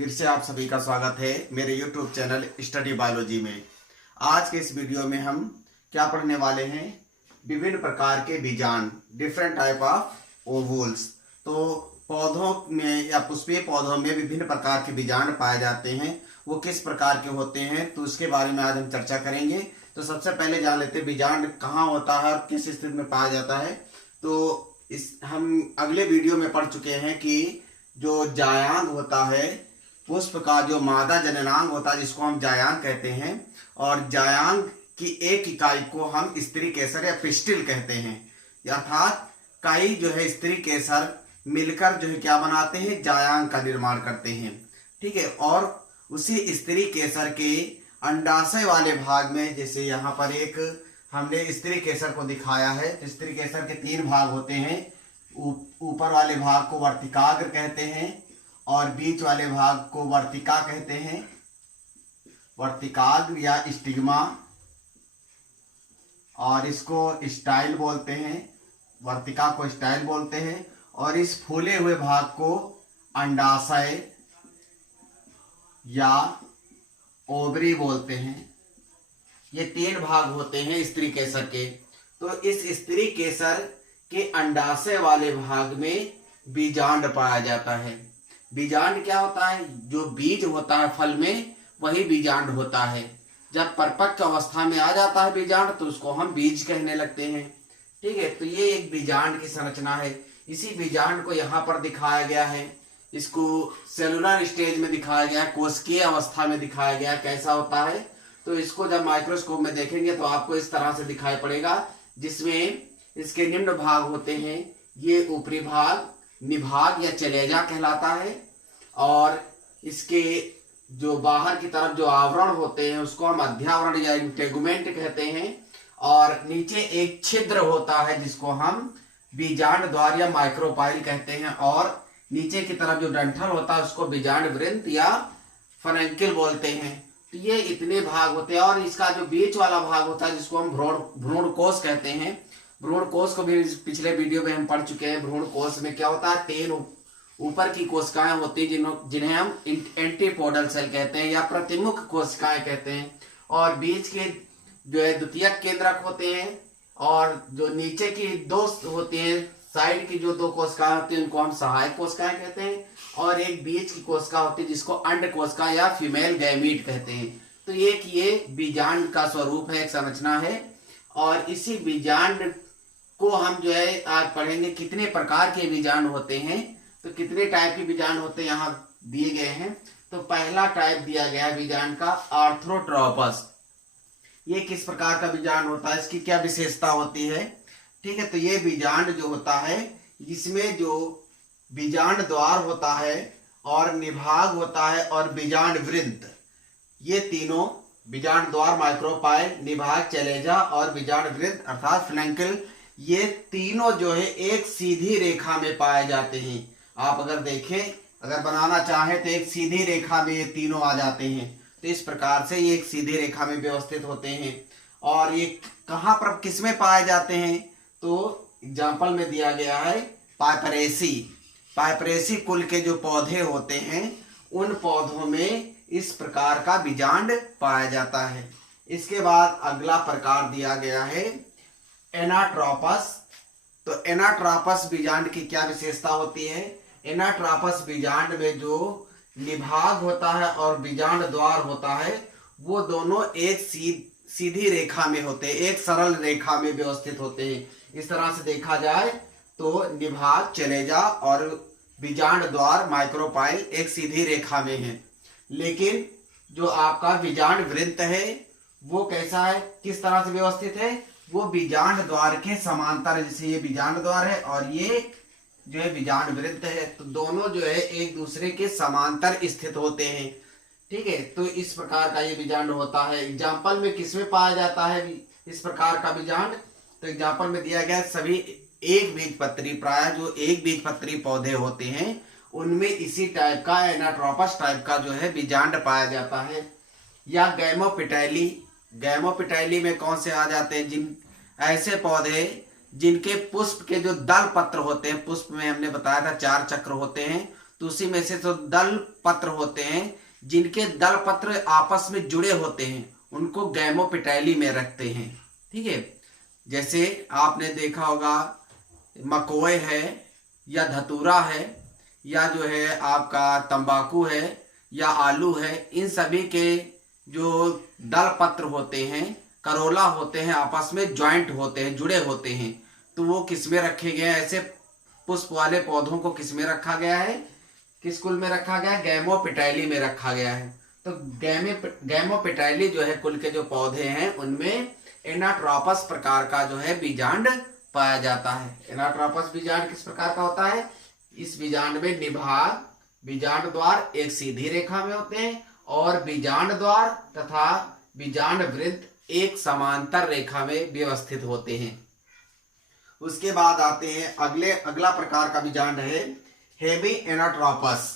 फिर से आप सभी का स्वागत है मेरे YouTube चैनल स्टडी बायोलॉजी में। आज के इस वीडियो में हम क्या पढ़ने वाले हैं, विभिन्न प्रकार के बीजांड, डिफरेंट टाइप ऑफ ओवुल्स। तो पौधों में या पुष्पीय पौधों में विभिन्न प्रकार के बीजांड पाए जाते हैं, वो किस प्रकार के होते हैं, तो उसके बारे में आज हम चर्चा करेंगे। तो सबसे पहले जान लेते हैं बीजांड कहाँ होता है और किस स्थिति में पाया जाता है। तो हम अगले वीडियो में पढ़ चुके हैं कि जो जायांग होता है, पुष्प का जो मादा जननांग होता है जिसको हम जायांग कहते हैं, और जायांग की एक इकाई को हम स्त्री केसर या पिस्टिल कहते हैं। अर्थात कई जो है स्त्री केसर मिलकर जो है क्या बनाते हैं, जायांग का निर्माण करते हैं। ठीक है, और उसी स्त्री केसर के अंडाशय वाले भाग में, जैसे यहाँ पर एक हमने स्त्री केसर को दिखाया है, तो स्त्री केसर के 3 भाग होते हैं। ऊपर वाले भाग को वर्तिकाग्र कहते हैं और बीच वाले भाग को वर्तिका कहते हैं, वर्तिकाग्र या स्टिग्मा, और इसको स्टाइल बोलते हैं, वर्तिका को स्टाइल बोलते हैं, और इस फूले हुए भाग को अंडाशय या ओवरी बोलते हैं। ये 3 भाग होते हैं स्त्री केसर के। तो इस स्त्री केसर के अंडाशय वाले भाग में बीजांड पाया जाता है। बीजांड क्या होता है, जो बीज होता है फल में वही बीजांड होता है। जब परिपक्व अवस्था में आ जाता है बीजांड तो उसको हम बीज कहने लगते हैं। ठीक है, तो ये एक बीजांड की संरचना है। इसी बीजांड को यहाँ पर दिखाया गया है, इसको सेलुलर स्टेज में दिखाया गया है, कोशिकीय अवस्था में दिखाया गया है कैसा होता है। तो इसको जब माइक्रोस्कोप में देखेंगे तो आपको इस तरह से दिखाई पड़ेगा, जिसमें इसके निम्न भाग होते हैं। ये ऊपरी भाग निभाग या चलेजा कहलाता है, और इसके जो बाहर की तरफ जो आवरण होते हैं उसको हम अध्यावरण या इंटेगुमेंट कहते हैं, और नीचे एक छिद्र होता है जिसको हम बीजांड द्वार या माइक्रोपाइल कहते हैं, और नीचे की तरफ जो डंठल होता है उसको बीजांड वृंत या फनेंकिल बोलते हैं। तो ये इतने भाग होते हैं, और इसका जो बीच वाला भाग होता है जिसको हम भ्रूण कोश कहते हैं। भ्रूण कोश को भी पिछले वीडियो में हम पढ़ चुके हैं। भ्रूण कोश में क्या होता है, 3 ऊपर की कोशिकाएं होती हैं जिन्हें हम एंटीपोडल सेल कहते हैं या प्रतिमुख कोशिकाएं कहते हैं, और बीच के जो है द्वितीयक केंद्रक होते हैं, और जो नीचे की 2 होती हैं, साइड की जो 2 कोशिकाएं होती हैं उनको हम सहायक कोशिकाएं कहते हैं, और एक बीच की कोशिका होती है जिसको अंड कोशिका या फीमेल गैमीट कहते हैं। तो ये बीजांड का स्वरूप है, एक संरचना है, और इसी बीजांड को हम जो है आज पढ़ेंगे कितने प्रकार के बीजांड होते हैं। तो कितने टाइप के बीजांड होते हैं यहाँ दिए गए हैं। तो पहला टाइप दिया गया है बीजांड का आर्थ्रोट्रोपस। ये किस प्रकार का बीजांड होता है, इसकी क्या विशेषता होती है। ठीक है, तो ये बीजांड जो होता है इसमें जो बीजांड द्वार होता है और निभाग होता है और बीजांड वृंत, ये तीनों बीजांड द्वार, माइक्रोपाइल, निभाग, चलेजा और बीजांड वृंत अर्थात फ्लैंकिल, ये तीनों जो है एक सीधी रेखा में पाए जाते हैं। आप अगर देखें, अगर बनाना चाहें तो एक सीधी रेखा में ये तीनों आ जाते हैं। तो इस प्रकार से ये एक सीधी रेखा में व्यवस्थित होते हैं। और ये कहाँ पर किसमें पाए जाते हैं, तो एग्जाम्पल में दिया गया है पाइपरेसी। पाइपरेसी कुल के जो पौधे होते हैं उन पौधों में इस प्रकार का बीजांड पाया जाता है। इसके बाद अगला प्रकार दिया गया है एनाट्रोपस। तो एनाट्रोपस बीजांड की क्या विशेषता होती है। एनाट्रोपस बीजांड में जो निभाग होता है और बीजांड द्वार होता है वो दोनों एक सीधी रेखा में होते हैं, एक सरल रेखा में व्यवस्थित होते हैं। इस तरह से देखा जाए तो निभाग, चलेजा और बीजांड द्वार, माइक्रोपाइल एक सीधी रेखा में है। लेकिन जो आपका बीजांड वृंत है वो कैसा है, किस तरह से व्यवस्थित है, वो बीजांड द्वार के समांतर, जैसे ये बीजांड द्वार है और ये जो है बीजांड वृंत है, तो दोनों जो है एक दूसरे के समांतर स्थित होते हैं। ठीक है, तो इस प्रकार का ये बीजांड होता है। एग्जाम्पल में किसमें पाया जाता है इस प्रकार का बीजांड, तो एग्जाम्पल में दिया गया सभी एक बीजपत्री, प्राय जो एक बीजपत्री पौधे होते हैं उनमें इसी टाइप का एनाट्रोपस टाइप का जो है बीजांड पाया जाता है। या गैमोपिटैली, गैमोपिटैली में कौन से आ जाते हैं, जिन ऐसे पौधे जिनके पुष्प के जो दल पत्र होते हैं, पुष्प में हमने बताया था 4 चक्र होते हैं, तो उसी में से तो दल पत्र होते हैं, जिनके दल पत्र आपस में जुड़े होते हैं उनको गैमोपेटैली में रखते हैं। ठीक है, जैसे आपने देखा होगा मकोय है या धतूरा है या जो है आपका तंबाकू है या आलू है, इन सभी के जो दल पत्र होते हैं, करोला होते हैं, आपस में ज्वाइंट होते हैं, जुड़े होते हैं। तो वो किस में रखे गए हैं? ऐसे पुष्प वाले पौधों को किस में रखा गया है? किस कुल में रखा गया है? गैमोपेटैली में रखा गया है। तो गैमोपेटैली जो है कुल के जो पौधे हैं उनमें एनाट्रोपस प्रकार का जो है बीजांड पाया जाता है। एनाट्रोपस बीजांड किस प्रकार का होता है? इस बीजांड में निभाग, बीजांड द्वार एक सीधी रेखा में होते हैं और बीजांड द्वार तथा बीजांड वृत्त एक समांतर रेखा में व्यवस्थित होते हैं। उसके बाद आते हैं अगला प्रकार का बीजांड है हेमी एनाट्रोपस।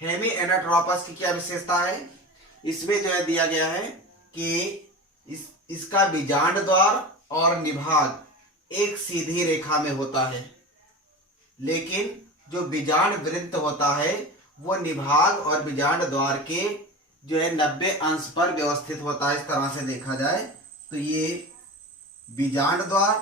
हेमी एनाट्रोपस की क्या विशेषता है? इसमें जो है दिया गया है कि इसका बीजांड द्वार और निभाग एक सीधी रेखा में होता है, लेकिन जो बीजांड वृत्त होता है वो निभाग और बीजांड द्वार के जो है 90 अंश पर व्यवस्थित होता है। इस तरह से देखा जाए तो ये बीजांड द्वार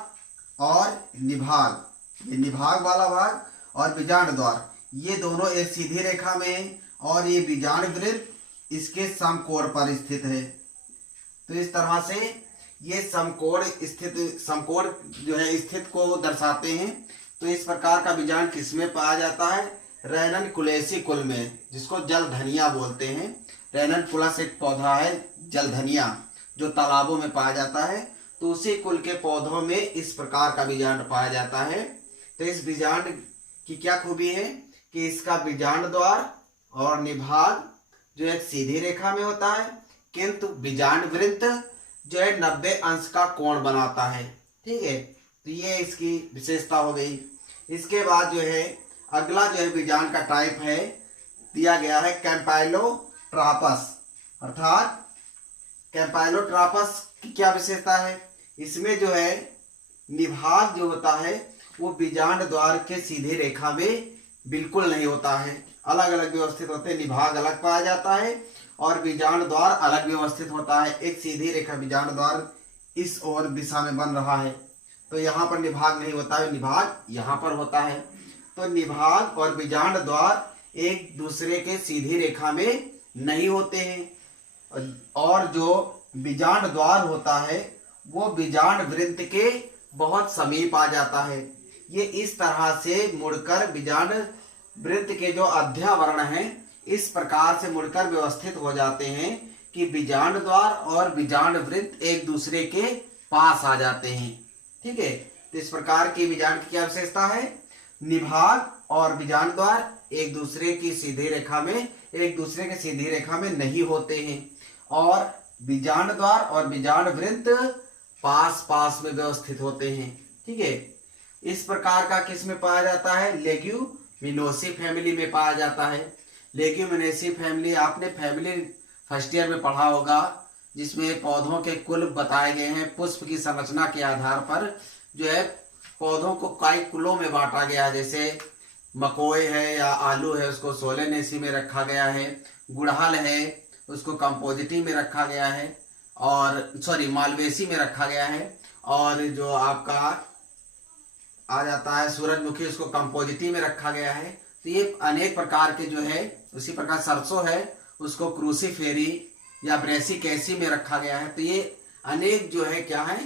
और निभाग, ये निभाग वाला भाग और बीजांड द्वार, ये दोनों एक सीधी रेखा में है और ये बीजांड वृत्त इसके समकोण पर स्थित है। तो इस तरह से ये समकोण जो है स्थित को दर्शाते हैं। तो इस प्रकार का बीजांड किसमें पाया जाता है? रैननकुलेसी कुल में, जिसको जल धनिया बोलते हैं। रैननकुलस एक पौधा है जल धनिया जो तालाबों में पाया जाता है, तो उसी कुल के पौधों में इस प्रकार का बीजांड पाया जाता है। तो इस बीजांड की क्या खूबी है कि इसका बीजांड द्वार और निभाग जो एक सीधी रेखा में होता है, किंतु बीजांड वृत्त जो है 90 अंश का कोण बनाता है। ठीक है, तो ये इसकी विशेषता हो गई। इसके बाद जो है अगला जो है बीजांड का टाइप है दिया गया है कैम्पाइलोट्रापस। अर्थात कैम्पाइलोट्रापस की क्या विशेषता है? इसमें जो है निभाग जो होता है वो बीजांड द्वार के सीधी रेखा में बिल्कुल नहीं होता है, अलग अलग व्यवस्थित होते हैं। निभाग अलग पाया जाता है और बीजांड द्वार अलग व्यवस्थित होता है। एक सीधी रेखा बीजांड द्वार इस ओर दिशा में बन रहा है, तो यहाँ पर निभाग नहीं होता है, निभाग यहाँ पर होता है। तो निभाग और बीजांड द्वार एक दूसरे के सीधी रेखा में नहीं होते हैं और जो बीजांड द्वार होता है वो बीजांड वृत्त के बहुत समीप आ जाता है। ये इस तरह से मुड़कर बीजांड वृत्त के जो अध्यावरण हैं इस प्रकार से मुड़कर व्यवस्थित हो जाते हैं कि बीजांड द्वार और बीजांड वृत्त एक दूसरे के पास आ जाते हैं। ठीक है, तो इस प्रकार की बीजांड की क्या विशेषता है? निभाग और बीजांड द्वार एक दूसरे की सीधी रेखा में नहीं होते हैं और बीजांड द्वार और बीजांड वृत्त पास पास में व्यवस्थित होते हैं। ठीक है, इस प्रकार का किस में पाया जाता है? लेग्यूमिनोसी फैमिली में पाया जाता है। लेग्यूमिनोसी फैमिली आपने फैमिली फर्स्ट ईयर में पढ़ा होगा, जिसमें पौधों के कुल बताए गए हैं। पुष्प की संरचना के आधार पर जो है पौधों को कई कुलों में बांटा गया है। जैसे मकोय है या आलू है उसको सोलेनेसी में रखा गया है, गुड़हल है उसको कंपोजिटी में रखा गया है, और मालवेसी में रखा गया है, और जो आपका आ जाता है सूरजमुखी उसको कंपोजिटी में रखा गया है। तो ये अनेक प्रकार के जो है, उसी प्रकार सरसों है उसको क्रूसीफेरी या ब्रेसिकेसी में रखा गया है। तो ये अनेक जो है क्या है,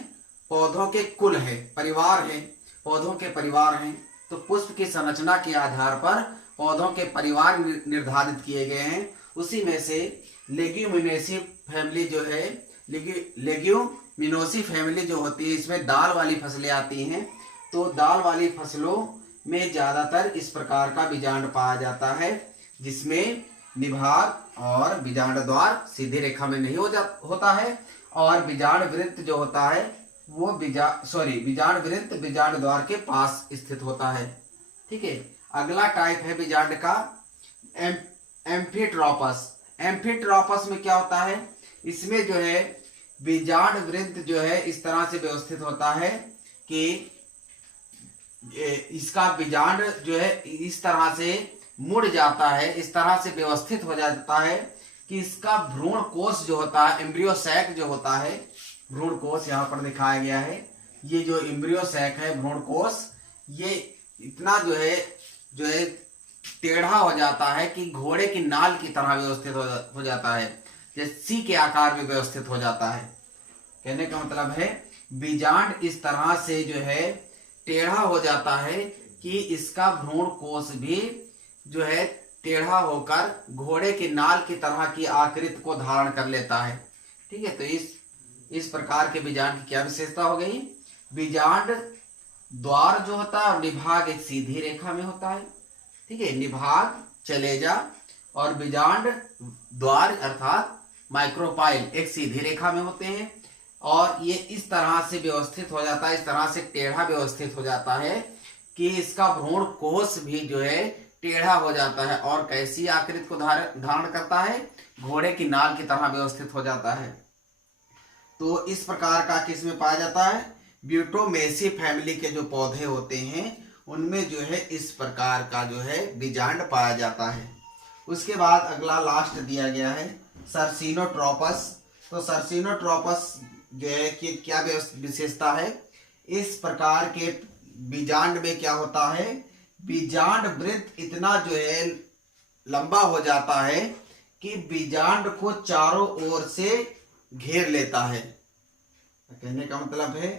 पौधों के कुल है, परिवार है, पौधों के परिवार हैं। तो पुष्प की संरचना के आधार पर पौधों के परिवार निर्धारित किए गए हैं। उसी में से लेग्यूमिनेसी फैमिली जो है, लेग्यूमिनोसी फैमिली जो होती है, इसमें दाल वाली फसलें आती हैं। तो दाल वाली फसलों में ज्यादातर इस प्रकार का बीजांड पाया जाता है, जिसमें निभाग और बीजांड द्वार सीधी रेखा में नहीं होता है और बीजांड वृत्त जो होता है वो बीजांड वृत्त बीजांड द्वार के पास स्थित होता है। ठीक है, अगला टाइप है बीजांड का एम्फीट्रोपस। एम्फीट्रोपस में क्या होता है? इसमें जो है बीजांड वृत्त जो है इस तरह से व्यवस्थित होता है कि इसका बीजांड जो है इस तरह से मुड़ जाता है, इस तरह से व्यवस्थित हो जाता है कि इसका भ्रूण कोश जो होता है, एम्ब्रियो सैक जो होता है, भ्रूण कोश यहाँ पर दिखाया गया है, ये जो एम्ब्रियो सैक है, भ्रूण कोश, ये इतना जो है टेढ़ा हो जाता है कि घोड़े की नाल की तरह व्यवस्थित हो जाता है, जैसे सी के आकार में व्यवस्थित हो जाता है। कहने का मतलब है बीजांड इस तरह से जो है टेढ़ा हो जाता है कि इसका भ्रूण कोश भी जो है टेढ़ा होकर घोड़े के नाल की तरह की आकृति को धारण कर लेता है। ठीक है, तो इस प्रकार के बीजांड की क्या विशेषता हो गई? बीजांड द्वार जो होता है और निभाग एक सीधी रेखा में होता है। ठीक है, निभाग चलेजा और बीजांड द्वार अर्थात माइक्रोपाइल एक सीधी रेखा में होते हैं और ये इस तरह से व्यवस्थित हो जाता है, इस तरह से टेढ़ा व्यवस्थित हो जाता है कि इसका भ्रूण कोश भी जो है टेढ़ा हो जाता है और कैसी आकृति को धारण करता है? घोड़े की नाल की तरह व्यवस्थित हो जाता है। तो इस प्रकार का किस में पाया जाता है? ब्यूटोमेसी फैमिली के जो पौधे होते हैं उनमें जो है इस प्रकार का जो है बीजांड पाया जाता है। उसके बाद अगला लास्ट दिया गया है सर्सिनोट्रोपस। तो सर्सिनोट्रोपस जो है कि क्या विशेषता है? इस प्रकार के बीजांड में क्या होता है? बीजांड वृत्त इतना जो है लंबा हो जाता है कि बीजांड को चारों ओर से घेर लेता है। कहने का मतलब है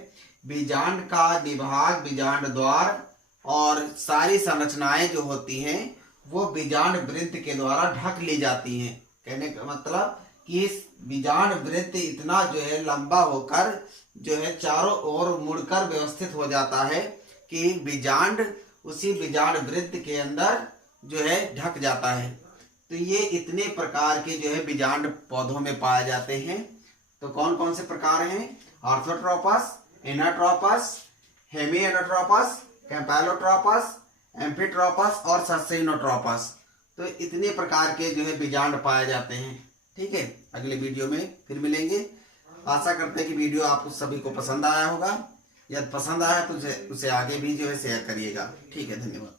बीजांड का निभाग, बीजांड द्वार और सारी संरचनाएं जो होती हैं वो बीजांड वृत्त के द्वारा ढक ली जाती हैं। कहने का मतलब कि इस बीजांड वृत्त इतना जो है लंबा होकर जो है चारों ओर मुड़कर व्यवस्थित हो जाता है कि बीजांड उसी बीजांड वृत्त के अंदर जो है ढक जाता है। तो ये इतने प्रकार के जो है बीजांड पौधों में पाए जाते हैं। तो कौन कौन से प्रकार हैं? ऑर्थोट्रोपस, एनाट्रोपस, हेमिएनोट्रोपस, कैम्पैलोट्रोपस, एम्फिट्रोपस और सर्सिनोट्रोपस। तो इतने प्रकार के जो है बीजांड पाए जाते हैं। ठीक है, अगले वीडियो में फिर मिलेंगे। आशा करते हैं कि वीडियो आपको सभी को पसंद आया होगा। यदि पसंद आया तो उसे आगे भी जो है शेयर करिएगा। ठीक है, धन्यवाद।